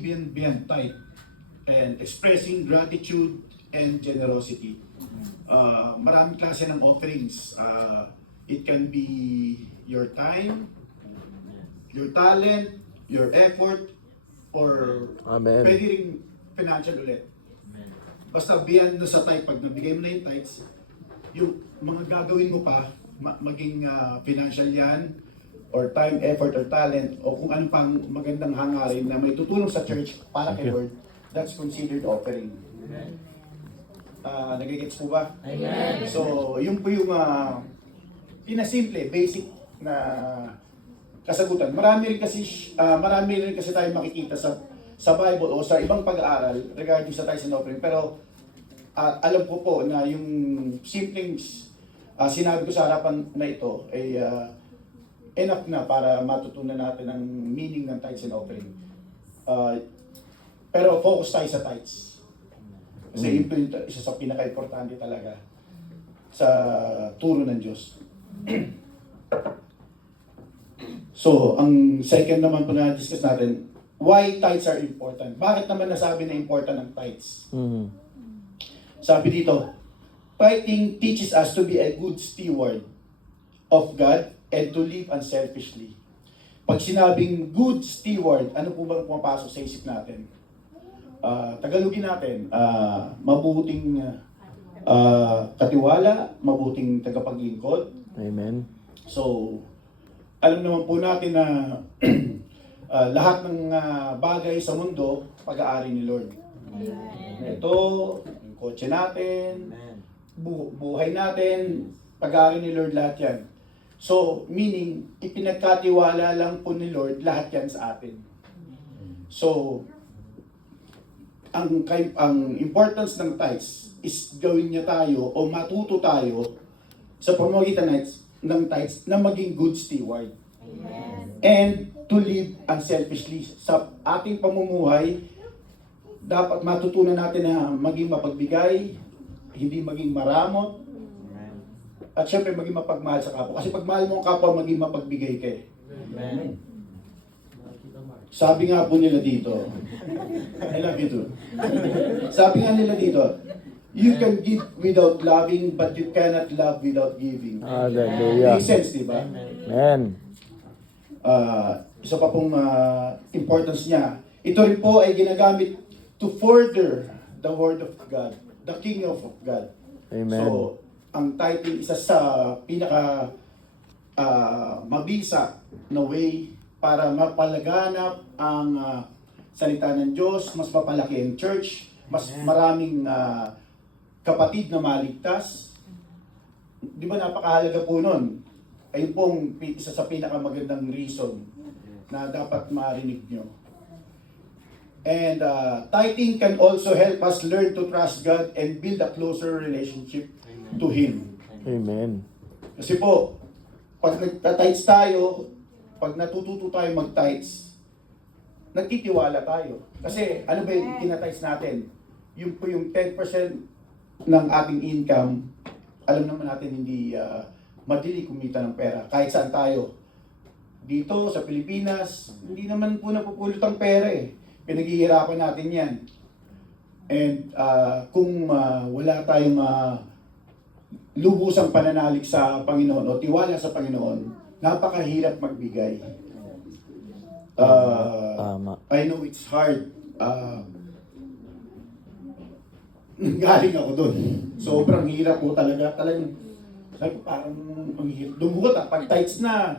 giving beyond tithe and expressing gratitude and generosity. Maraming klase ng offerings. It can be your time, your talent, your effort, or Amen. pwede rin financial ulit. Basta beyond na sa tithe, pag nabigay mo na yung tithes, yung mga gagawin mo pa, maging financial yan, or time, effort, or talent, o kung ano pang magandang hangarin na may tutulong sa church para kay Lord, that's considered offering. Nagigets po ba? Amen. So, yun po yung pinasimple, basic na kasagutan. Marami rin kasi tayo makikita sa Bible o sa ibang pag-aaral regarding sa tithes and offering. Pero alam ko po na yung simpleng sinabi ko sa harapan na ito ay enough na para matutunan natin ang meaning ng tithes and offering. Pero focus tayo sa tithes. Kasi yun po yung isa sa pinaka-importante talaga sa turo ng Diyos. So, ang second naman po na discuss natin, why tithes are important. Bakit naman nasabi na important ang tithes? Sabi dito, tithing teaches us to be a good steward of God and to live unselfishly. Pag sinabing good steward, ano po bang pumapasok sa isip natin? Tagalogin natin, mabuting katiwala, mabuting tagapaglingkod. Amen. So, alam naman po natin na lahat ng bagay sa mundo, pag-aari ni Lord. Ito, yung kotse natin, buhay natin, pag-aari ni Lord lahat yan. So, meaning, ipinagkatiwala lang po ni Lord lahat yan sa atin. So, ang importance ng tithes is gawin niya tayo o matuto tayo sa pamamagitan ng tithes na maging good steward. Amen. And to live unselfishly. Sa ating pamumuhay, dapat matutunan natin na maging mapagbigay, hindi maging maramot, at syempre maging mapagmahal sa kapwa. Kasi pag mahal mo ang kapwa, maging mapagbigay ka. Amen. Sabi nga po nila dito, I love you too. Sabi nga nila dito, you can give without loving, but you cannot love without giving. Hallelujah. Make sense, di ba? Amen. Isa pa pong importance niya, ito rin po ay ginagamit to further the word of God, the kingdom of God. Amen. So, ang tithing isa sa pinaka mabisa na way para mapalaganap ang salita ng Diyos, mas mapalaki ang church, mas maraming kapatid na maligtas. Di ba napakahalaga po nun? Ayun pong isa sa pinakamagandang reason na dapat marinig nyo. And tithing can also help us learn to trust God and build a closer relationship to Him. Amen. Kasi po, pag nagtitithes tayo, pag natututo tayo mag-tithes, nagtitiwala tayo. Kasi ano ba yung tinatithes natin? Yung po yung 10% ng ating income, alam naman natin hindi madali kumita ng pera. Kahit saan tayo. Dito sa Pilipinas, hindi naman po napupulot ang pera eh. Pinaghihirapan natin yan. And kung wala tayong lubusang pananalig sa Panginoon o tiwala sa Panginoon, napakahirap magbigay. Tama. I know it's hard. Galing ako doon. Sobrang hirap po talaga. Talagang, sabi ko, parang ang hirap. Dumukot pag tights na,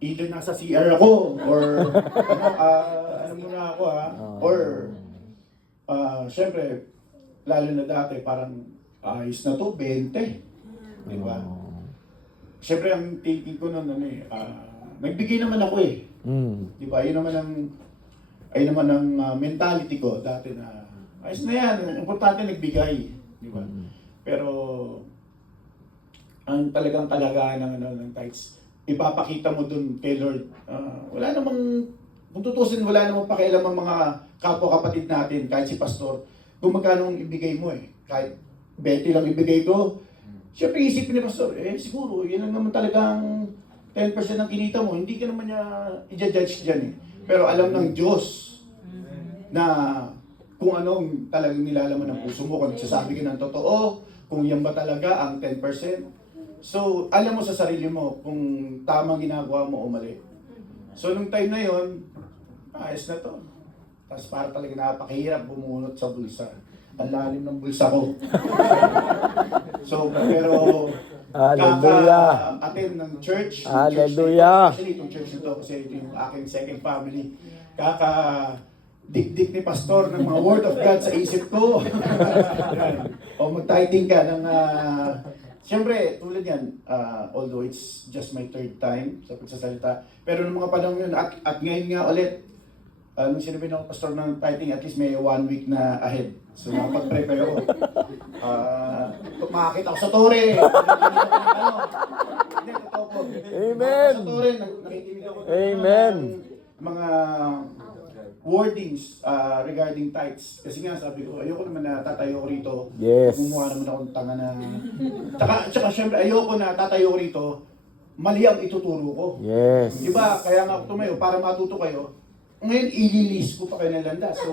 either nasa CR ako, or ano muna ako or syempre, lalo na dati, parang ayos na to, 20. Di ba? Siyempre, ang thinking ko noon, nagbigay naman ako eh. Di ba? Ayun naman ang mentality ko dati na, ayos na yan, importante nagbigay. Di ba? Pero, ang talagang kalagayan ng tithes, ipapakita mo dun kay Lord, wala namang, kung tutusin, wala namang pakialam ang mga kapwa-kapatid natin, kahit si pastor, kung magkano ibigay mo eh. Kahit 20 lang ibigay ko, siyempre isipin ni pastor, siguro, yan lang naman talagang 10% ng kinita mo, hindi ka naman niya i-judge dyan eh. Pero alam ng Diyos na kung anong talagang nilalaman ng puso mo, kung nagsasabi ka ng totoo, kung yan ba talaga ang 10%. So, alam mo sa sarili mo kung tamang ginagawa mo o mali. So, nung time na yon, ayos na to. Tapos para talaga napakahirap bumunot sa bulsa. Ang lalim ng bulsa ko. So, pero Hallelujah. kaka-attend ng church. Hallelujah. Actually, itong church nito kasi ito yung aking second family. Kaka-dikdik ni pastor ng mga word of God sa isip ko. O mag-tithing ka ng... Siyempre, tulad yan, although it's just my third time sa pagsasalita, pero nung mga panahon yun, at ngayon nga ulit, nung sinabi ng pastor ng tithing, at least may 1 week na ahead. So, nakapag-prepare ako. Makakita ako sa tore. Hindi, totoo po. Amen. Sa tore, nakikinig ako. Amen. Mga wordings regarding tithes. Kasi nga sabi ko, ayoko naman na tatayo ko rito. Yes. Gumawa naman akong tanga na... Tsaka syempre, ayoko na tatayo ko rito, mali ang ituturo ko. Yes. Diba? Kaya nga ako tumayo, para matuto kayo. Ngayon, ililis ko pa kayo ng landa. So,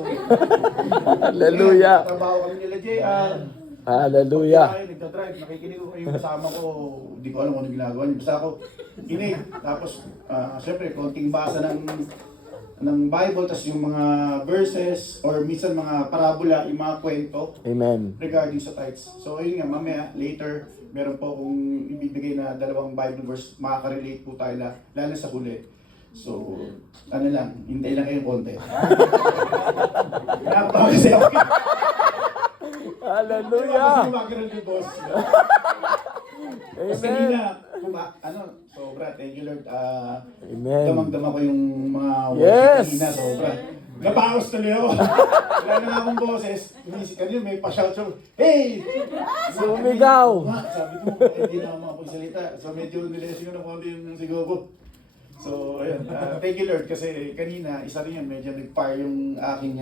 Hallelujah. trabaho kami nila JR. Hallelujah. Pagkain, nagdadrive, nakikinig ko yung kasama ko, hindi ko alam kung ano ginagawa niya. Basta ako, kinig. Tapos, syempre, konting basa ng Bible, tapos yung mga verses, or minsan mga parabola, yung mga kwento Amen. regarding sa tithes. So, ayun nga, mamaya, later, meron po akong ibibigay na 2 Bible verse, makaka-relate po tayo lalo sa huli. So, ano lang, hintay lang kayong konti. Nakapagawa kasi ako. Hallelujah. Kasi magkaroon ni boss. Kasi Amen. sobra, thank you Lord. Amen. Damang-dama ko yung mga Yes. kanina, sobra. Napaos tuloy ako. Wala na nga akong boses. Tumisik kanina, may pa-shout siya. Hey! Sumigaw. Sabi ko, hindi na ako makapagsalita. So medyo nilesing ko na konti yung sigaw ko. So, ayun. Thank you Lord kasi kanina, isa rin yan, medyo nag-fire yung aking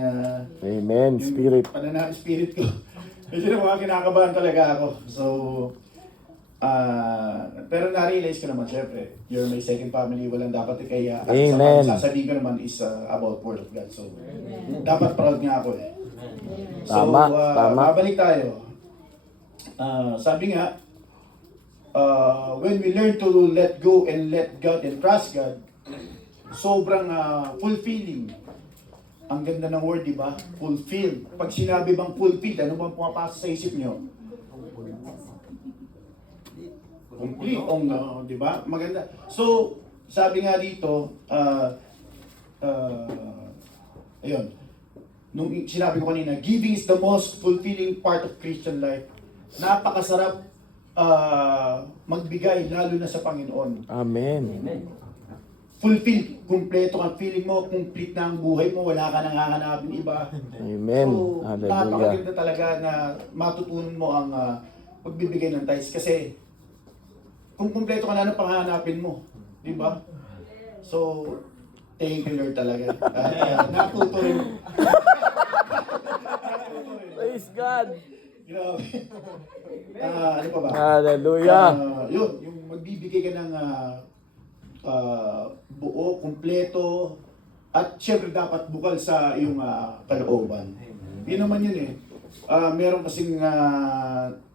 Amen. yung Spirit. spirit ko. Medyo na mga kinakabahan talaga ako. So, pero na-realize ko naman, syempre, you're my second family, walang dapat ikaya. At Amen. sa sasabihin ko naman is about word of God. So, dapat proud nga ako eh. Tama, tama. Babalik tayo. Sabi nga, when we learn to let go and let God and trust God, sobrang fulfilling. Ang ganda ng word, di ba? Fulfill. Pag sinabi bang fulfilled, ano bang pumapasok sa isip nyo? Complete. Di ba? Maganda. So, sabi nga dito, ayun, nung sinabi ko kanina, giving is the most fulfilling part of Christian life. Napakasarap magbigay, lalo na sa Panginoon. Amen. Fulfill, kumpleto ang feeling mo, complete na ang buhay mo, wala ka nang hahanapin iba. Amen. So, Hallelujah. napakaganda talaga na matutunan mo ang pagbibigay ng tithes kasi kung kumpleto ka na, ano pang hahanapin mo? Di ba? So, thank you Lord talaga. Natuto rin. Praise God. Grabe. Ano pa ba? Hallelujah. Yun, yung magbibigay ka ng buo, kumpleto, at syempre dapat bukal sa iyong kalooban. Yun naman yun eh. Meron kasing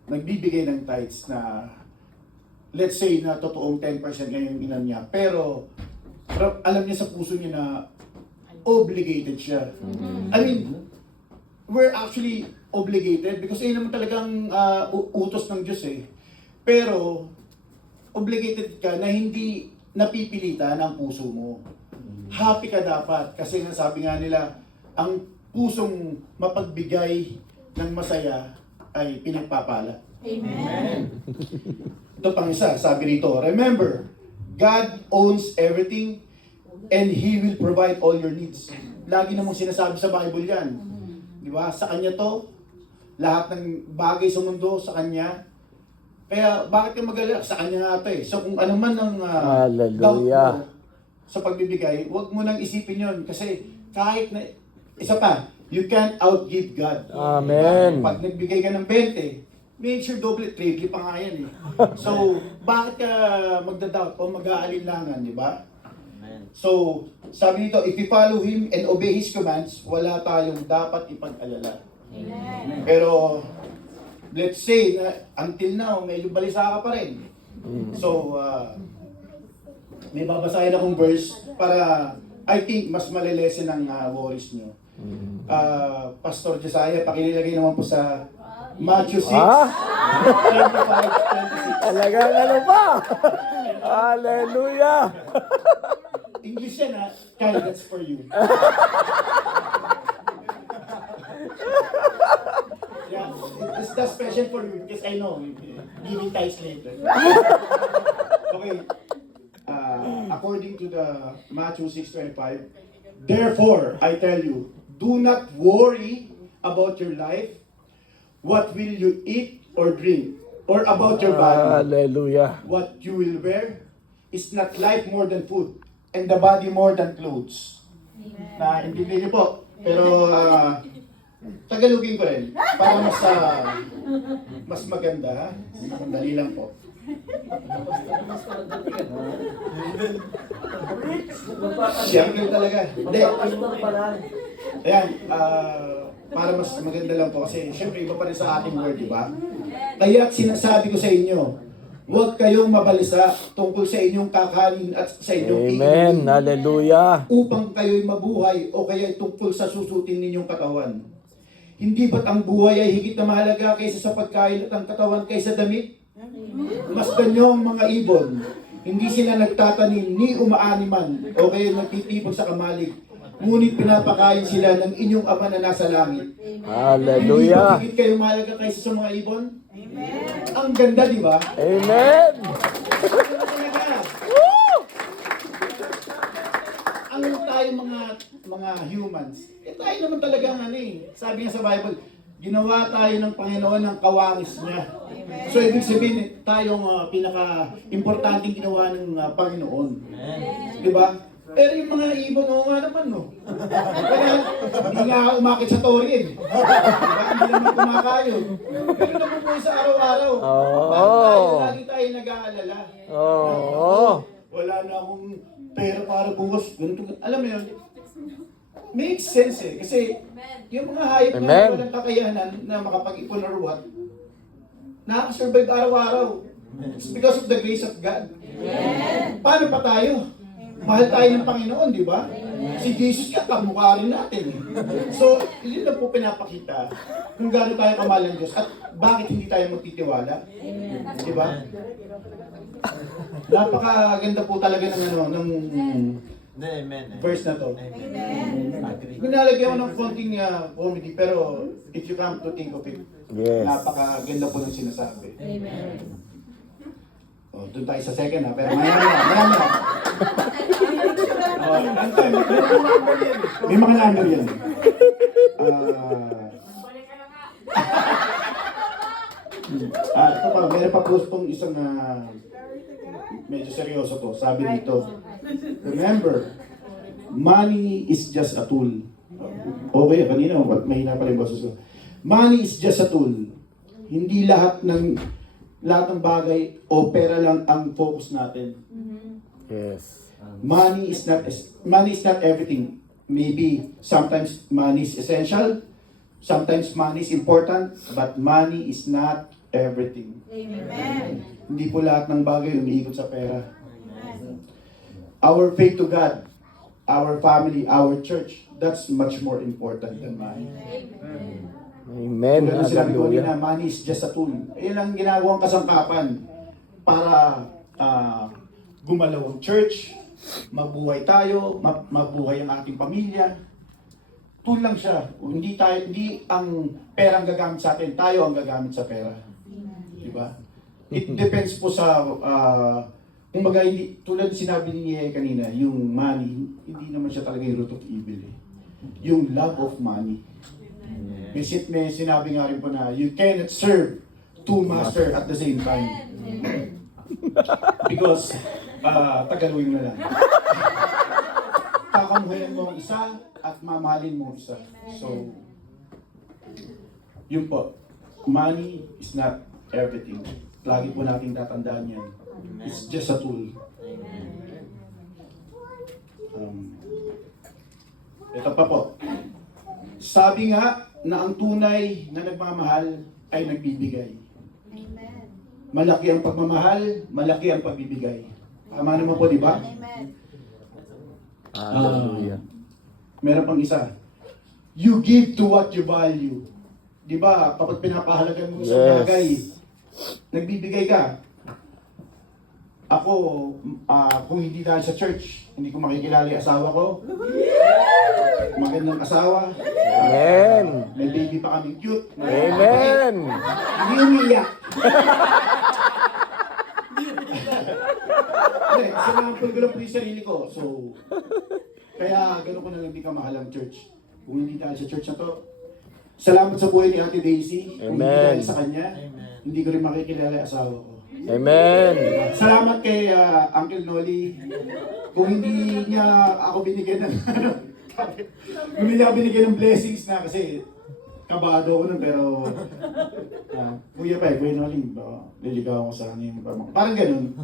nagbibigay ng tithes na let's say na totoong 10% ngayon inan niya, pero alam niya sa puso niya na obligated siya. I mean, we're actually obligated because yun naman talagang utos ng Diyos eh. Pero, obligated ka na hindi napipilitan ang puso mo. Happy ka dapat kasi sabi nga nila, ang pusong mapagbigay ng masaya ay pinagpapala. Amen. Ito pang isa, sabi rito, remember, God owns everything and He will provide all your needs. Lagi namang sinasabi sa Bible yan. Di ba? Sa Kanya to, lahat ng bagay sa mundo sa Kanya. Kaya bakit ka mag-alala? Sa Kanya nga ito eh. So kung ano man ang doubt Hallelujah. mo sa pagbibigay, huwag mo nang isipin yon kasi kahit na, isa pa, you can't outgive God. Amen. Pag nagbigay ka ng 20, make sure double, triple pa nga yan eh. So, bakit ka magda-doubt o mag-aalinlangan, di ba? So, sabi nito, if we follow Him and obey His commands, wala tayong dapat ipag-alala. Pero, let's say, na until now, medyo balisa ka pa rin. So, may babasahin akong verse para, I think, mas malilesen ang worries nyo. Pastor Josiah, pakilagay naman po sa Matthew 6, 25, 26. Talagang ano pa? Hallelujah! English yan ha, Kyle, that's for you. Yeah, it's the special for you because I know, giving tithes later. Okay, according to the Matthew 6:25, therefore, I tell you, do not worry about your life, what will you eat or drink, or about your body, Hallelujah! what you will wear. Is not life more than food, and the body more than clothes. Na hindi niyo po, pero Tagalogin ko rin para mas maganda ha. Dali lang po. Siyempre talaga. Hindi. Ayan, para mas maganda lang po kasi siyempre iba pa rin sa ating word, di ba? Kaya't sinasabi ko sa inyo, huwag kayong mabalisa tungkol sa inyong kakanin at sa inyong Amen! Hallelujah! upang kayo'y mabuhay o kaya tungkol sa susutin ninyong katawan. Hindi ba't ang buhay ay higit na mahalaga kaysa sa pagkain at ang katawan kaysa damit? Masdan niyo ang mga ibon. Hindi sila nagtatanim ni umaaniman o kaya nagtitipon sa kamalig. Ngunit pinapakain sila ng inyong Ama na nasa langit. Hallelujah! Hindi ba higit kayo mahalaga kaysa sa mga ibon? Ang ganda, di ba? Amen! Ang tayo mga humans, tayo naman talagang sabi nga sa Bible, ginawa tayo ng Panginoon ng kawangis niya. So ibig sabihin, tayong pinaka-importanting ginawa ng Panginoon. Di ba? Pero yung mga ibon, nga naman, no? Kaya, hindi nga umakit sa tori, eh. Diba? Hindi naman kumakayo. Pero nabubuhay sa araw-araw. Lagi tayo nag-aalala. Wala na akong pera para bukas. Ganito. Alam mo yun, makes sense eh. Kasi yung mga hayop na walang kakayanan na makapag-ipon or what, nakaka-survive araw-araw. It's because of the grace of God. Paano pa tayo? Mahal tayo ng Panginoon, di ba? Si Jesus ka, kamukha rin natin. So, yun na po pinapakita kung gaano tayo kamahal ng Diyos at bakit hindi tayo magtitiwala. Di ba? Napakaganda po talaga ng verse na to. Minalagyan ko ng konting comedy, pero if you come to think of it, Yes. napakaganda po ng sinasabi. Oh, doon tayo sa second ha, pero maya. May mga number yan. Ito pa, meron pa post tong isang medyo seryoso to. Sabi dito, remember, money is just a tool. Okay, kanina, mahina pa rin boses ko. Money is just a tool. Hindi lahat ng bagay o pera lang ang focus natin. Yes. Money is not everything. Maybe sometimes money is essential, sometimes money is important, but money is not everything. Amen. Hindi po lahat ng bagay umiikot sa pera. Our faith to God, our family, our church, that's much more important than money. Amen. Tulad ng sinabi ko Hallelujah. kanina, money is just a tool. Yan ang ginagawang kasangkapan para gumalaw ang church, mabuhay tayo, mabuhay ang ating pamilya. Tool lang siya. Hindi ang pera ang gagamit sa atin, tayo ang gagamit sa pera. Diba? It depends po sa kumbaga, tulad sinabi niya kanina, yung money, hindi naman siya talaga yung root of evil. Yung love of money. May sinabi nga rin po na you cannot serve two masters at the same time. Because, tagalawin mo lang. Kakamuhayan mo ang isa at mamahalin mo ang isa. So, yun po. Money is not everything. Lagi po natin tatandaan yan. It's just a tool. Ito pa po. Sabi nga na ang tunay na nagmamahal ay nagbibigay. Amen. Malaki ang pagmamahal, malaki ang pagbibigay. Tama naman po, di ba? Amen. Hallelujah. Meron pang isa. You give to what you value. Di ba? Kapag pinapahalagan mo isang Yes. bagay, nagbibigay ka. Ako, kung hindi dahil sa church, hindi ko makikilala yung asawa ko. Magandang asawa. Amen. May baby pa kami cute. Amen. Hindi umiiyak. Hindi, sinampol ko lang po yung sarili ko. So, kaya gano'n ko na lang di ka mahal ang church. Kung hindi dahil sa church na to, salamat sa buhay ni Ate Daisy. Kung hindi Amen. dahil sa kanya, hindi ko rin makikilala yung asawa ko. Amen. Salamat kay Uncle Noli. Kung hindi niya ako binigyan ng kung hindi niya ako binigyan ng blessings na kasi kabado ako nun pero Kuya Noli, liligaw ko sa kanya yung parang ganun.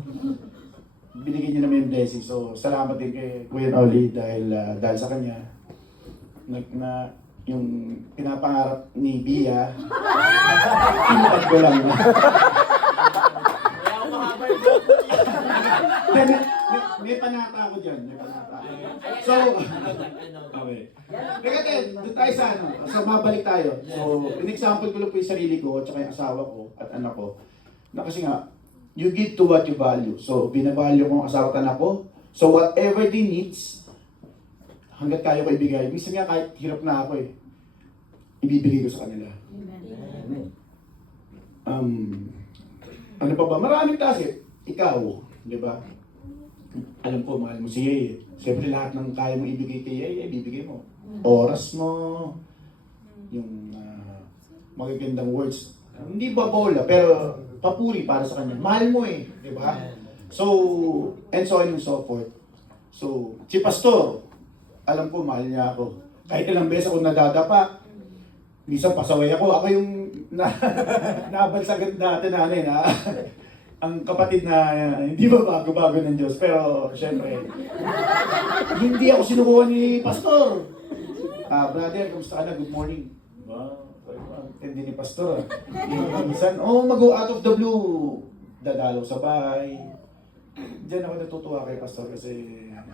Binigyan niya naman yung blessings. So salamat din kay Kuya Noli dahil sa kanya na yung pinapangarap ni Bia pinatag ko lang. May panata ako dyan. May panata. So, okay. Teka, doon tayo sa ano. So, mabalik tayo. So, in-example ko lang po yung sarili ko at saka yung asawa ko at anak ko. Na kasi nga, you give to what you value. So, binavalue ko ang asawa at anak ko. So, whatever they needs, hanggat kaya ko ibigay. Minsan nga kahit hirap na ako ibibigay ko sa kanila. Ano pa ba? Maraming kasi. Ikaw, di ba? Alam ko, mahal mo si Yay. Siyempre lahat ng kaya mo ibigay kay Yay, bibigay mo. Oras mo, yung magagandang words. Hindi ba bola, pero papuri para sa kanya. Mahal mo di ba? So, and so on and so forth. So, si Pastor, alam ko, mahal niya ako. Kahit ilang beses ako nadadapa, minsan pasaway ako. Ako yung nabansagan dati natin, ang kapatid na hindi ba bago-bago ng Diyos. Pero, syempre, hindi ako sinukuha ni Pastor. Brother, kamusta ka na? Good morning. Wow, hindi ni Pastor. Minsan, mag-go out of the blue. Dadalaw sa bahay. Diyan ako natutuwa kay Pastor kasi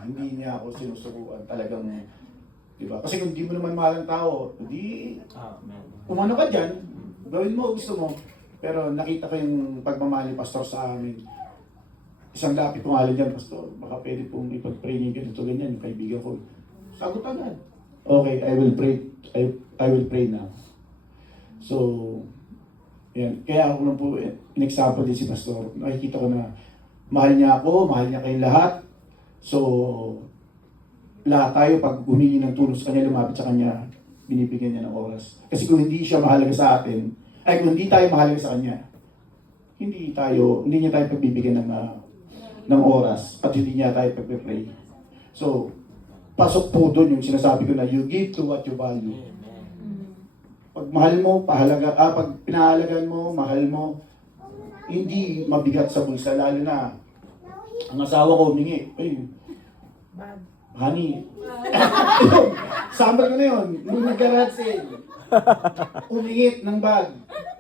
hindi niya ako sinusukuan. Talagang, di ba? Kasi kung di mo naman mahal ang tao, di, umano ka dyan, gawin mo, gusto mo. Pero nakita ko yung pagmamahal ni Pastor sa amin. Isang lapit ko nga dyan, Pastor, baka pwede pong ipag-pray niyo ganito ganyan, yung kaibigan ko. Sagot agad. Okay, I will pray. I will pray now. So, yan. Kaya ako lang po, in-example din si Pastor. Nakikita ko na mahal niya ako, mahal niya kayong lahat. So, lahat tayo, pag humingi ng tulong sa kanya, lumapit sa kanya, binibigyan niya ng oras. Kasi kung hindi siya mahalaga sa atin, ay kung hindi tayo mahalaga sa kanya, hindi niya tayo pagbibigyan ng oras at hindi niya tayo pagpe-pray. So, pasok po doon yung sinasabi ko na you give to what you value. Pag mahal mo, pag pinahalagan mo, mahal mo, hindi mabigat sa bulsa, lalo na ang asawa ko humingi. Ay, honey, summer ko na yun, nung nag-garage sale, umingit ng bag.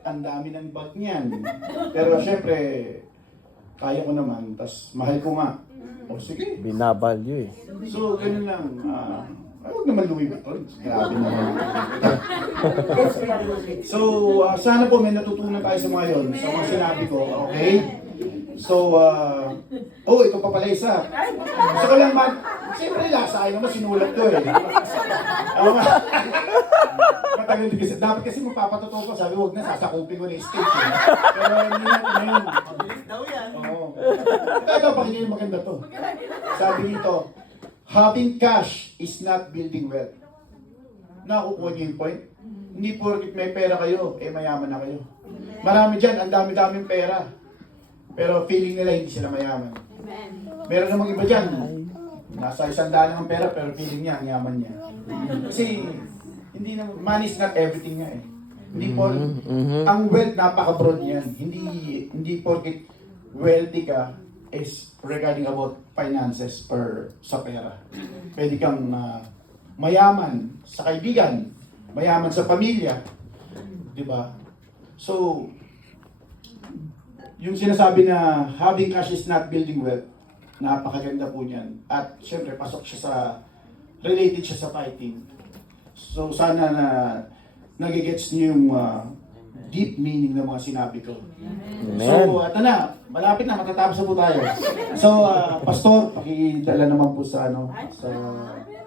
Ang dami ng bag niyan. Pero syempre, kaya ko naman, tas mahal ko nga. O sige. Binavalue So, ganun lang. Huwag naman Louis Vuitton. Grabe naman. So, sana po may natutunan tayo sa mga yun, sa mga sinabi ko. Okay? So, ito pa pala isa. Gusto ko lang siyempre lasa, ayaw naman sinulat ko Alam mo, matagal din kasi, dapat kasi magpapatotoo ko, sabi huwag na, sasakupin ko na yung stage Pero hindi natin ngayon. Mabilis daw yan. Oo. Ito, pakinggan yung maganda to. Sabi dito, having cash is not building wealth. Nakukuha niyo yung point? Hindi porkit may pera kayo, mayaman na kayo. Marami dyan, ang dami-daming pera. Pero feeling nila hindi sila mayaman. Meron namang iba dyan, nasa 100 lang ang pera pero feeling niya ang yaman niya. Kasi hindi na, money is not everything nga Hindi po, ang wealth napaka-broad yan. Hindi porkit wealthy ka, is regarding about finances sa pera. Pwede kang mayaman sa kaibigan, mayaman sa pamilya, di ba? So, yung sinasabi na having cash is not building wealth, napakaganda po niyan. At syempre, pasok siya related siya sa tithing. So, sana na nagigets niyo yung deep meaning ng mga sinabi ko. Amen. So, ito na, malapit na, matatapos na po tayo. So, Pastor, pakidala naman po sa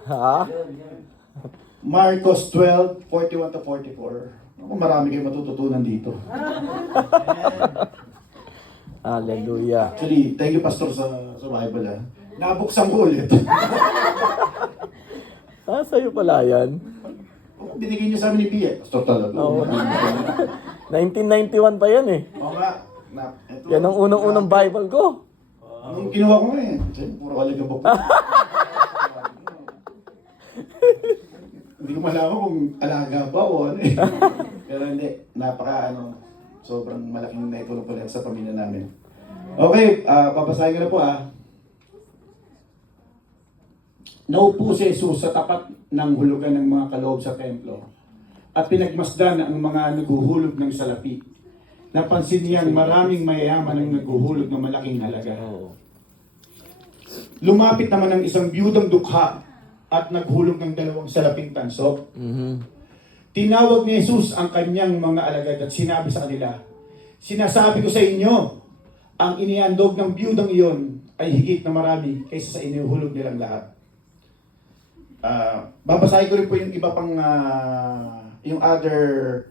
Ha? Marcos 12:41-44. Ako, marami kayong matututunan dito. Hallelujah. Actually, thank you Pastor sa Bible ha. Nabuksan ko ulit. Sa'yo pala yan. Binigyan niyo sa amin ni Pia. Pastor talaga. Oo. 1991 pa yan eh. Oo nga. Ito, Yan ang unang-unang Bible ko. Anong kinuha ko nga eh. Puro aligabok. Hindi ko malaman kung alaga ba o ano eh. Pero hindi, sobrang malaking naitulong po sa pamilya namin. Okay, babasahin ko na po Naupo si Jesus sa tapat ng hulugan ng mga kaloob sa templo at pinagmasdan ang mga naghuhulog ng salapi. Napansin niyang maraming mayayaman ang naghuhulog ng malaking halaga. Lumapit naman ang isang biyudang dukha at naghulog ng 2 salaping tanso. Tinawag ni Jesus ang kanyang mga alagad at sinabi sa kanila, "Sinasabi ko sa inyo, ang iniandog ng biyudang iyon ay higit na marami kaysa sa inihuhulog nilang lahat." Babasahin ko rin po yung iba pang yung other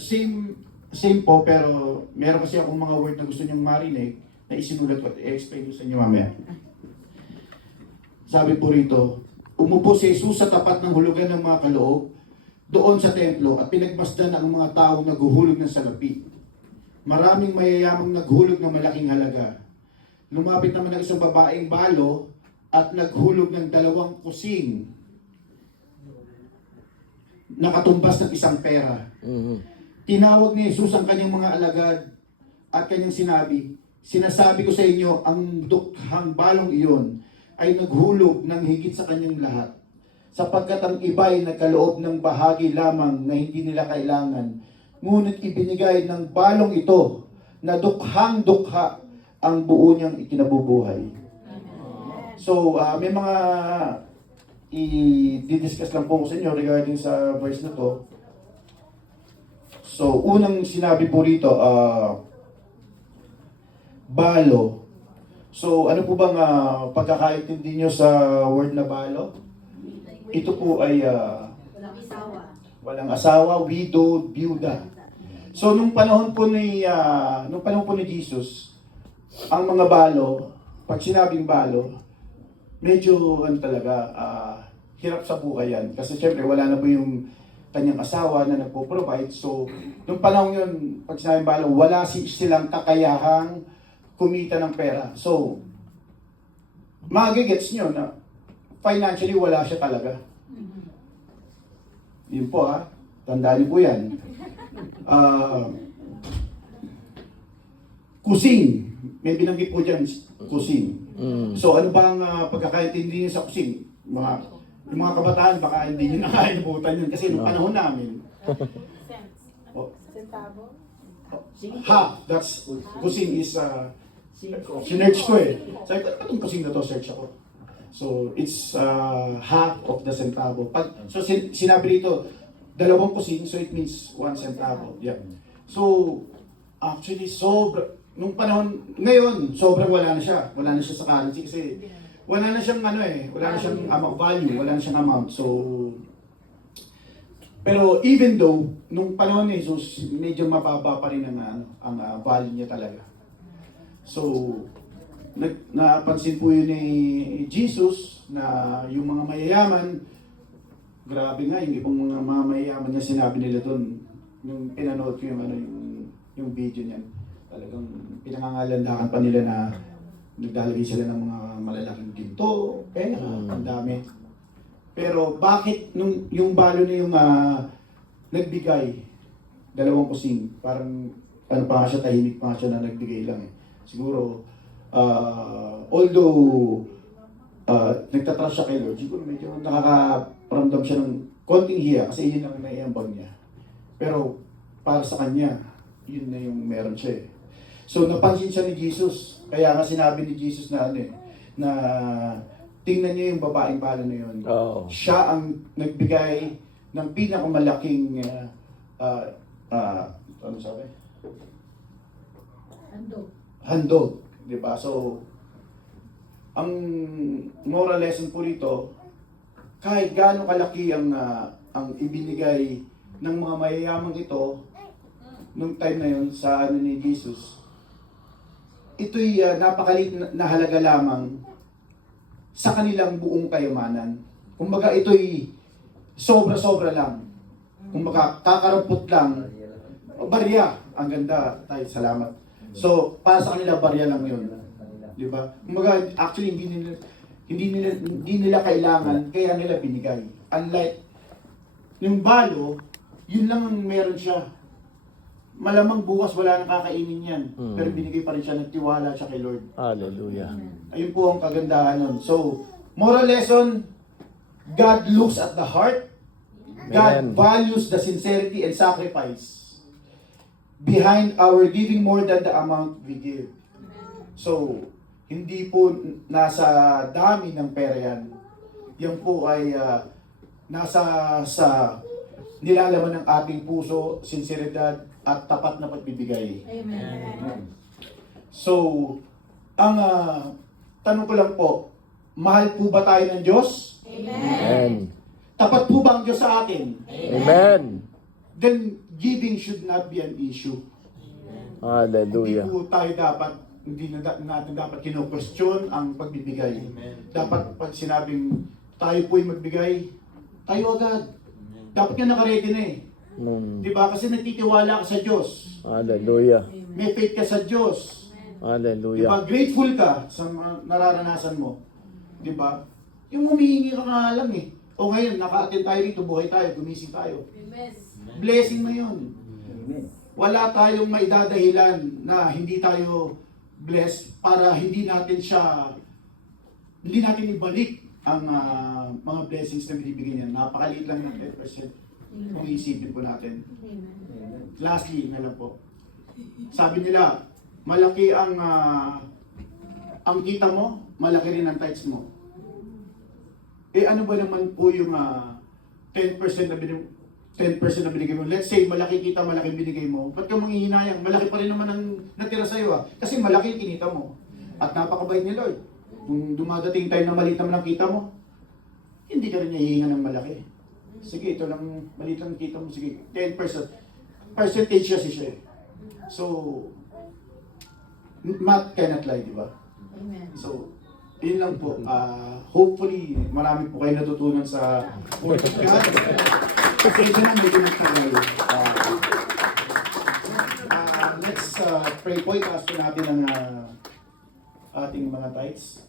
same po, pero meron kasi akong mga word na gusto niyong marinig na isinulat ko at i-explain ko sa inyo mamaya. Sabi po rito, umupo si Jesus sa tapat ng hulugan ng mga kaloob doon sa templo at pinagmasdan ang mga taong naghuhulog ng salapi. Maraming mayayamang naghulog ng malaking halaga. Lumapit naman ang isang babaeng balo at naghulog ng 2 kusing nakatumbas ng isang pera. Tinawag ni Jesus ang kanyang mga alagad at kanyang sinabi, "Sinasabi ko sa inyo, ang dukhang balong iyon ay naghulog ng higit sa kanyang lahat, sapagkat ang iba ay nagkaloob ng bahagi lamang na hindi nila kailangan, ngunit ibinigay ng balong ito na dukhang dukha ang buo niyang ikinabubuhay." So, may mga i-discuss lang po ko sa inyo regarding sa verse na to. So, unang sinabi po rito, balo. So, ano po bang pagkakaintindi nyo sa word na balo? Ito po ay walang asawa, widow, byuda. So, nung panahon po ni Jesus, ang mga balo, pag sinabing balo, medyo hirap sa buhay yan. Kasi syempre wala na po yung kanyang asawa na nagpo-provide. So, nung panahon yun, pag sinabing balo, wala silang kakayahang kumita ng pera. So, magigets nyo na financially wala siya talaga. Yun po tandaan niyo po yan. Kusing, may binanggit po dyan, kusing. So ano ba ang pagkakaintindi niyo sa kusing? Yung mga kabataan, baka hindi nyo nakalimutan yun. Kasi nung panahon namin, that's, kusing is, sinerch ko eh. Sabi ko, anong kusing na to? Search ako. So, it's half of the centavo. So, sinabi rito, 2 kusing, so it means 1 centavo. Yeah. So, actually, nung panahon, ngayon, sobrang wala na siya. Wala na siya sa currency kasi wala na siyang wala na siyang value, wala na siyang amount. So, pero even though, nung panahon ni Jesus, medyo mababa pa rin ang value niya talaga. So, napansin po yun ni Jesus na yung mga mayayaman, grabe nga, yung ibang mga mayayaman na sinabi nila doon, yung pinanood ko yung video niyan. Talagang pinangangalandakan pa nila na naglalagay sila ng mga malalaking ginto, pera, ang dami. Pero bakit yung balo na yung nagbigay, 2 kusing, parang pa nga siya, tahimik pa nga siya na nagbigay lang eh. Siguro, although nagtatrust siya kay Lord, siguro medyo nakakaramdam siya ng konting hiya kasi yun ang naiambag niya. Pero para sa kanya, yun na yung meron siya eh. So napansin siya ni Jesus. Kaya nga sinabi ni Jesus na ano eh, na tingnan niyo yung babaeng pala na yun. Oo. Siya ang nagbigay ng pinakamalaking ano sabi? Handog. Di ba? So, ang moral lesson po rito, kahit gaano kalaki ang ibinigay ng mga mayayamang ito nung time na yun sa ano ni Jesus, ito'y napakaliit na halaga lamang sa kanilang buong kayamanan. Kumbaga ito'y sobra-sobra lang. Kumbaga kakarampot lang. Barya. Ang ganda. Tay, salamat. So, para sa kanila, barya lang yun. Di ba? Kumbaga, actually, hindi nila kailangan, kaya nila binigay. Unlike, yung balo, yun lang ang meron siya. Malamang bukas wala nang kakainin yan. Pero binigay pa rin siya, nagtiwala siya kay Lord. Hallelujah. Ayun po ang kagandahan nun. So, moral lesson, God looks at the heart. God Amen. values the sincerity and sacrifice behind our giving more than the amount we give. So, hindi po nasa dami ng pera yan. Yan po ay nasa sa nilalaman ng ating puso, sinseridad, at tapat na pagbibigay. Amen. So, ang tanong ko lang po, mahal po ba tayo ng Diyos? Amen. Tapat po ba ang Diyos sa atin? Amen. Then, giving should not be an issue. Hindi Hallelujah. po tayo hindi natin dapat kino-question ang pagbibigay. Dapat pag sinabing tayo po'y magbigay, tayo agad. Dapat nga nakaredy na eh. Di ba? Kasi nagtitiwala ka sa Diyos. Hallelujah. May faith ka sa Diyos. Di Hallelujah. ba? Grateful ka sa mga nararanasan mo. Di ba? Yung humihingi ka nga lang eh. O ngayon, naka-attend tayo dito, buhay tayo, gumising tayo. Blessing na yun. Wala tayong maidadahilan na hindi tayo blessed para hindi natin ibalik ang mga blessings na binibigay niya. Napakaliit lang ng 10% kung iisipin po natin. Lastly, na lang po. Sabi nila, malaki ang kita mo, malaki rin ang tithes mo. Eh ano ba naman po yung 10% na binigay mo? Let's say, malaki kita, malaki binigay mo. Ba't ka manghihinayang? Malaki pa rin naman ang natira sa'yo Kasi malaki yung kinita mo. At napakabait ni Lord. Kung dumadating tayo na maliit naman ang kita mo, hindi ka rin niya hihinga ng malaki. Sige, ito lang, maliit lang kita mo. Sige, 10%. Percentage kasi siya. So, math cannot lie, di ba? So, yun lang po. Hopefully, marami po kayo natutunan sa Word of God. Kasi ito lang medyo nagkakayo. Let's pray po. Itaas po natin ang ating mga tithes.